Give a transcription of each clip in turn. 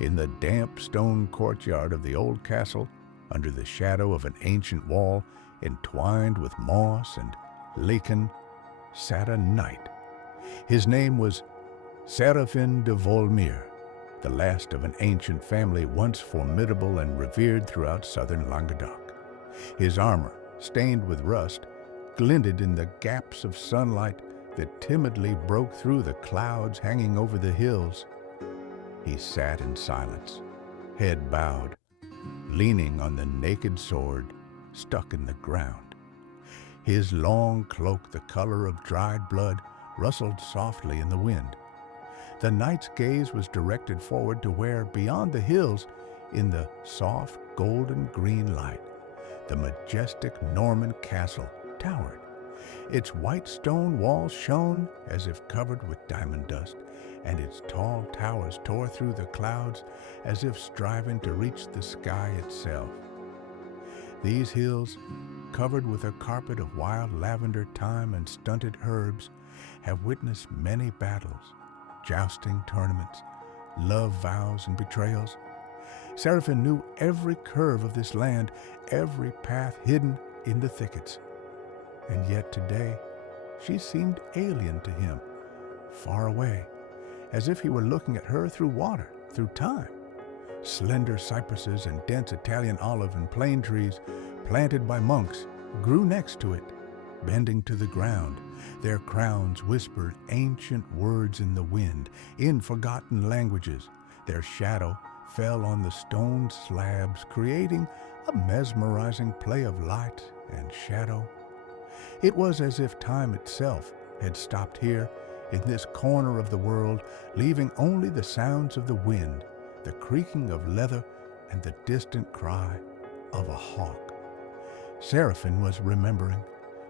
In the damp stone courtyard of the old castle, under the shadow of an ancient wall entwined with moss and lichen, sat a knight. His name was Seraphin de Volmir, the last of an ancient family once formidable and revered throughout southern Languedoc. His armor, stained with rust, glinted in the gaps of sunlight that timidly broke through the clouds hanging over the hills. He sat in silence, head bowed, leaning on the naked sword stuck in the ground. His long cloak, the color of dried blood, rustled softly in the wind. The knight's gaze was directed forward to where, beyond the hills, in the soft golden green light, the majestic Norman castle towered. Its white stone walls shone as if covered with diamond dust, and its tall towers tore through the clouds as if striving to reach the sky itself. These hills, covered with a carpet of wild lavender, thyme, and stunted herbs, have witnessed many battles, jousting tournaments, love vows, and betrayals. Seraphin knew every curve of this land, every path hidden in the thickets. And yet today, she seemed alien to him, far away, as if he were looking at her through water, through time. Slender cypresses and dense Italian olive and plane trees, planted by monks, grew next to it, bending to the ground. Their crowns whispered ancient words in the wind, in forgotten languages. Their shadow fell on the stone slabs, creating a mesmerizing play of light and shadow. It was as if time itself had stopped here, in this corner of the world, leaving only the sounds of the wind, the creaking of leather, and the distant cry of a hawk. Seraphin was remembering.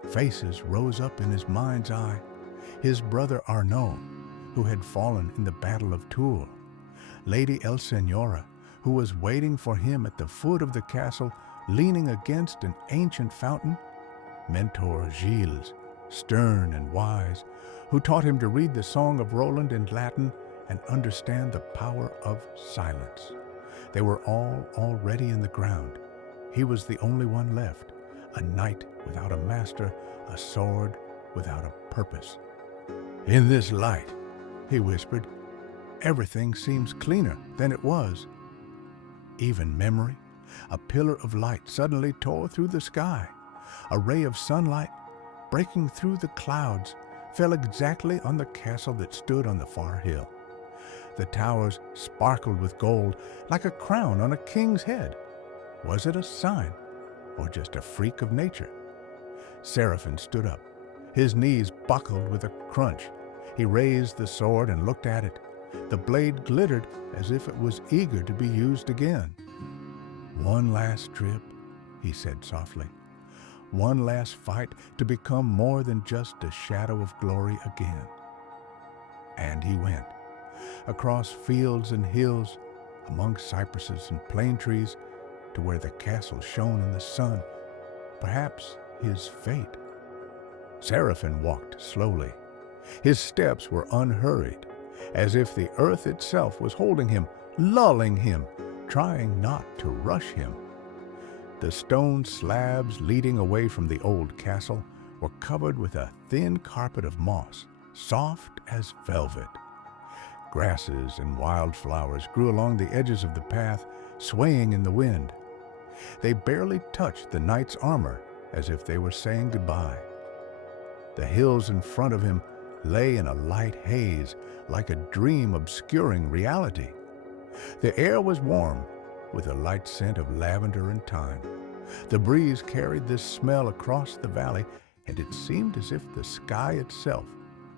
Faces rose up in his mind's eye. His brother Arnaud, who had fallen in the Battle of Tours. Lady El Senora, who was waiting for him at the foot of the castle, leaning against an ancient fountain. Mentor Gilles, stern and wise, who taught him to read the Song of Roland in Latin and understand the power of silence. They were all already in the ground. He was the only one left, a knight without a master, a sword without a purpose. "In this light," he whispered, "everything seems cleaner than it was." Even memory, a pillar of light suddenly tore through the sky. A ray of sunlight, breaking through the clouds, fell exactly on the castle that stood on the far hill. The towers sparkled with gold, like a crown on a king's head. Was it a sign, or just a freak of nature? Seraphin stood up. His knees buckled with a crunch. He raised the sword and looked at it. The blade glittered as if it was eager to be used again. "One last trip," he said softly. "One last fight to become more than just a shadow of glory again." And he went, across fields and hills, among cypresses and plane trees, to where the castle shone in the sun, perhaps his fate. Seraphin walked slowly. His steps were unhurried, as if the earth itself was holding him, lulling him, trying not to rush him. The stone slabs leading away from the old castle were covered with a thin carpet of moss, soft as velvet. Grasses and wildflowers grew along the edges of the path, swaying in the wind. They barely touched the knight's armor, as if they were saying goodbye. The hills in front of him lay in a light haze, like a dream obscuring reality. The air was warm, with a light scent of lavender and thyme. The breeze carried this smell across the valley, and it seemed as if the sky itself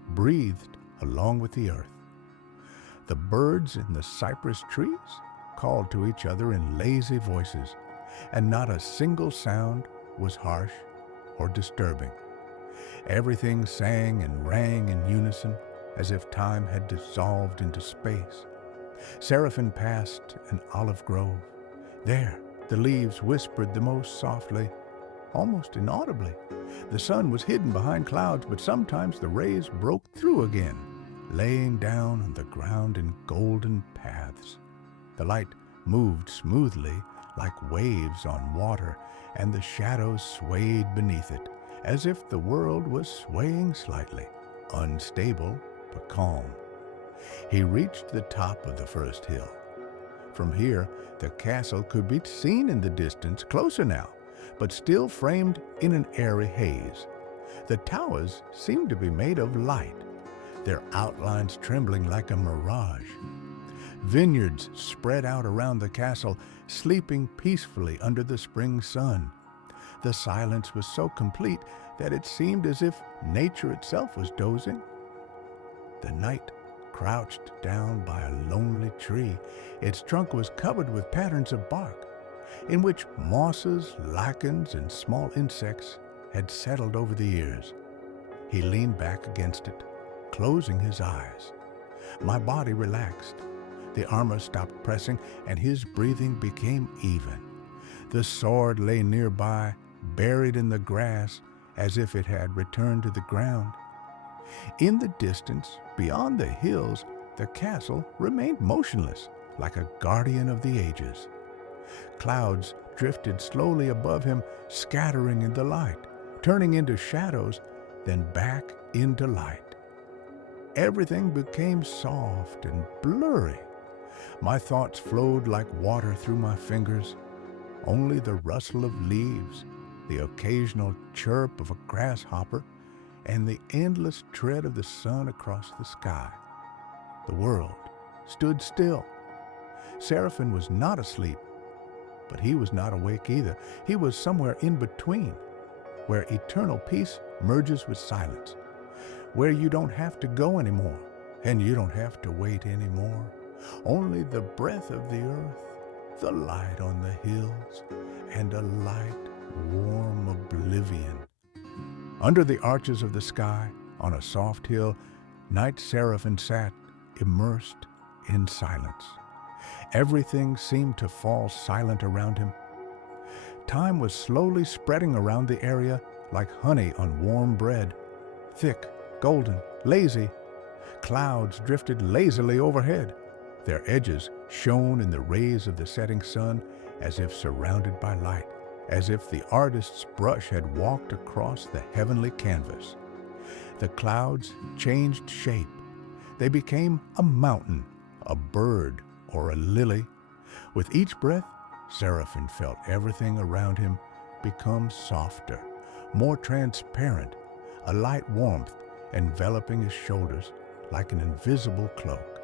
breathed along with the earth. The birds in the cypress trees called to each other in lazy voices, and not a single sound was harsh or disturbing. Everything sang and rang in unison, as if time had dissolved into space. Seraphin passed an olive grove. There, the leaves whispered the most softly, almost inaudibly. The sun was hidden behind clouds, but sometimes the rays broke through again, laying down on the ground in golden paths. The light moved smoothly like waves on water, and the shadows swayed beneath it, as if the world was swaying slightly, unstable but calm. He reached the top of the first hill. From here, the castle could be seen in the distance, closer now, but still framed in an airy haze. The towers seemed to be made of light, their outlines trembling like a mirage. Vineyards spread out around the castle, sleeping peacefully under the spring sun. The silence was so complete that it seemed as if nature itself was dozing. The knight crouched down by a lonely tree. Its trunk was covered with patterns of bark, in which mosses, lichens, and small insects had settled over the years. He leaned back against it, closing his eyes. My body relaxed. The armor stopped pressing, and his breathing became even. The sword lay nearby, buried in the grass, as if it had returned to the ground. In the distance, beyond the hills, the castle remained motionless, like a guardian of the ages. Clouds drifted slowly above him, scattering in the light, turning into shadows, then back into light. Everything became soft and blurry. My thoughts flowed like water through my fingers. Only the rustle of leaves, the occasional chirp of a grasshopper, and the endless tread of the sun across the sky. The world stood still. Seraphim was not asleep, but he was not awake either. He was somewhere in between, where eternal peace merges with silence, where you don't have to go anymore, and you don't have to wait anymore. Only the breath of the earth, the light on the hills, and a light, warm oblivion. Under the arches of the sky, on a soft hill, Night Seraphim sat, immersed in silence. Everything seemed to fall silent around him. Time was slowly spreading around the area like honey on warm bread, thick, golden, lazy. Clouds drifted lazily overhead. Their edges shone in the rays of the setting sun as if surrounded by light, as if the artist's brush had walked across the heavenly canvas. The clouds changed shape. They became a mountain, a bird, or a lily. With each breath, Seraphim felt everything around him become softer, more transparent, a light warmth enveloping his shoulders like an invisible cloak.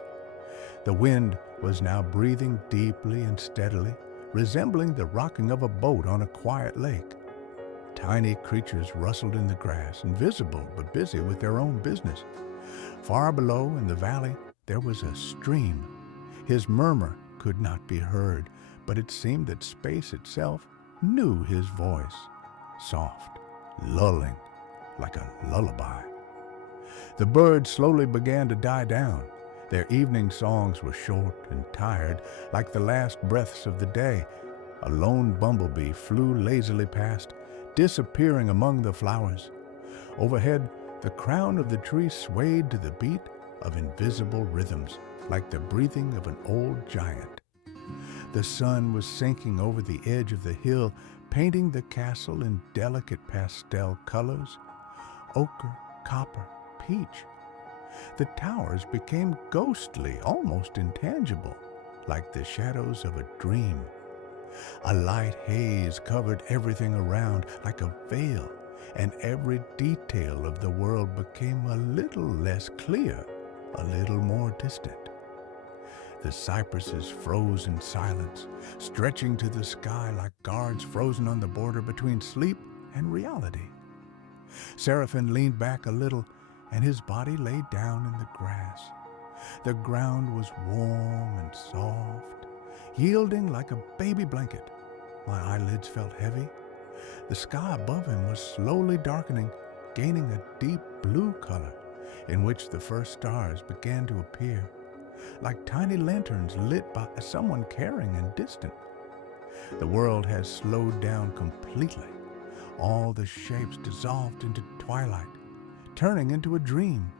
The wind was now breathing deeply and steadily, resembling the rocking of a boat on a quiet lake. Tiny creatures rustled in the grass, invisible but busy with their own business. Far below in the valley, there was a stream. His murmur could not be heard, but it seemed that space itself knew his voice, soft, lulling, like a lullaby. The birds slowly began to die down. Their evening songs were short and tired, like the last breaths of the day. A lone bumblebee flew lazily past, disappearing among the flowers. Overhead, the crown of the tree swayed to the beat of invisible rhythms, like the breathing of an old giant. The sun was sinking over the edge of the hill, painting the castle in delicate pastel colors, ochre, copper, peach. The towers became ghostly, almost intangible, like the shadows of a dream. A light haze covered everything around like a veil, and every detail of the world became a little less clear, a little more distant. The cypresses froze in silence, stretching to the sky like guards frozen on the border between sleep and reality. Seraphim leaned back a little, and his body lay down in the grass. The ground was warm and soft, yielding like a baby blanket. My eyelids felt heavy. The sky above him was slowly darkening, gaining a deep blue color, in which the first stars began to appear, like tiny lanterns lit by someone caring and distant. The world has slowed down completely. All the shapes dissolved into twilight, turning into a dream.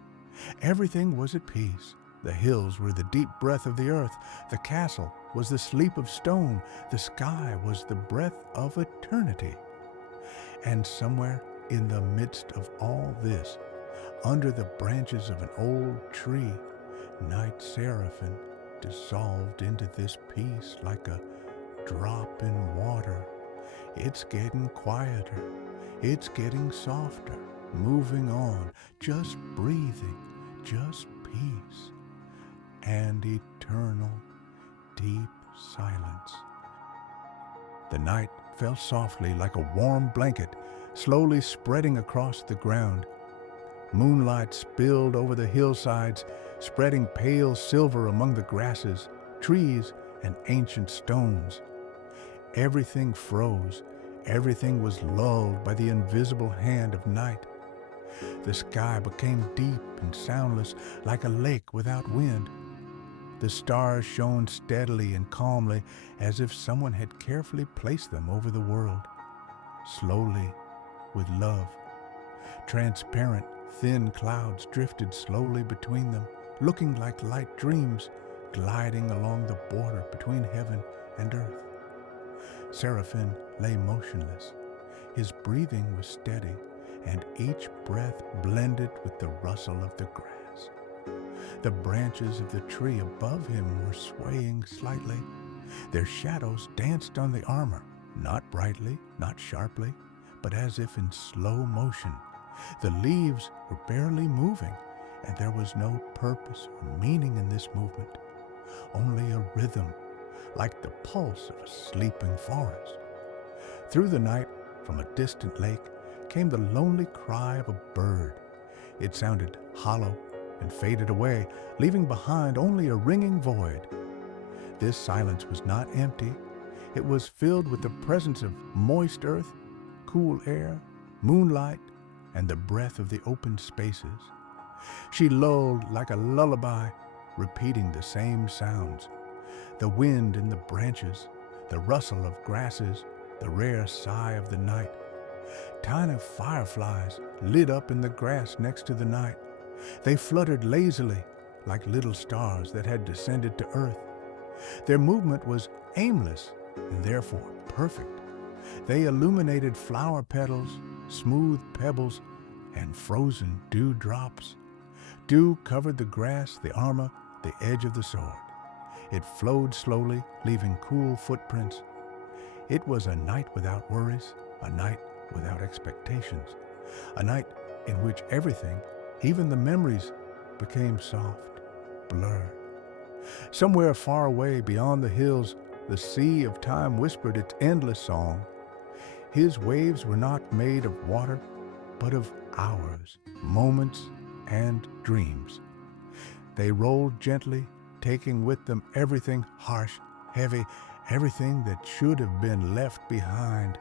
Everything was at peace, The hills were the deep breath of the earth. The castle was the sleep of stone. The sky was the breath of eternity. And somewhere in the midst of all this, under the branches of an old tree, Night Seraphim dissolved into this peace like a drop in water. It's getting quieter. It's getting softer. Moving on, just breathing, just peace and eternal deep silence. The night fell softly like a warm blanket, slowly spreading across the ground. Moonlight spilled over the hillsides, spreading pale silver among the grasses, trees, and ancient stones. Everything froze. Everything was lulled by the invisible hand of night. The sky became deep and soundless, like a lake without wind. The stars shone steadily and calmly, as if someone had carefully placed them over the world. Slowly, with love. Transparent, thin clouds drifted slowly between them, looking like light dreams gliding along the border between heaven and earth. Seraphim lay motionless. His breathing was steady, and each breath blended with the rustle of the grass. The branches of the tree above him were swaying slightly. Their shadows danced on the armor, not brightly, not sharply, but as if in slow motion. The leaves were barely moving, and there was no purpose or meaning in this movement, only a rhythm, like the pulse of a sleeping forest. Through the night, from a distant lake, came the lonely cry of a bird. It sounded hollow and faded away, leaving behind only a ringing void. This silence was not empty. It was filled with the presence of moist earth, cool air, moonlight, and the breath of the open spaces. She lulled like a lullaby, repeating the same sounds. The wind in the branches, the rustle of grasses, the rare sigh of the night. Tiny fireflies lit up in the grass next to the night. They fluttered lazily, like little stars that had descended to earth. Their movement was aimless and therefore perfect. They illuminated flower petals, smooth pebbles, and frozen dew drops. Dew covered the grass, the armor, the edge of the sword. It flowed slowly, leaving cool footprints. It was a night without worries, a night without expectations, a night in which everything, even the memories, became soft, blurred. Somewhere far away beyond the hills, the sea of time whispered its endless song. His waves were not made of water, but of hours, moments, and dreams. They rolled gently, taking with them everything harsh, heavy, everything that should have been left behind.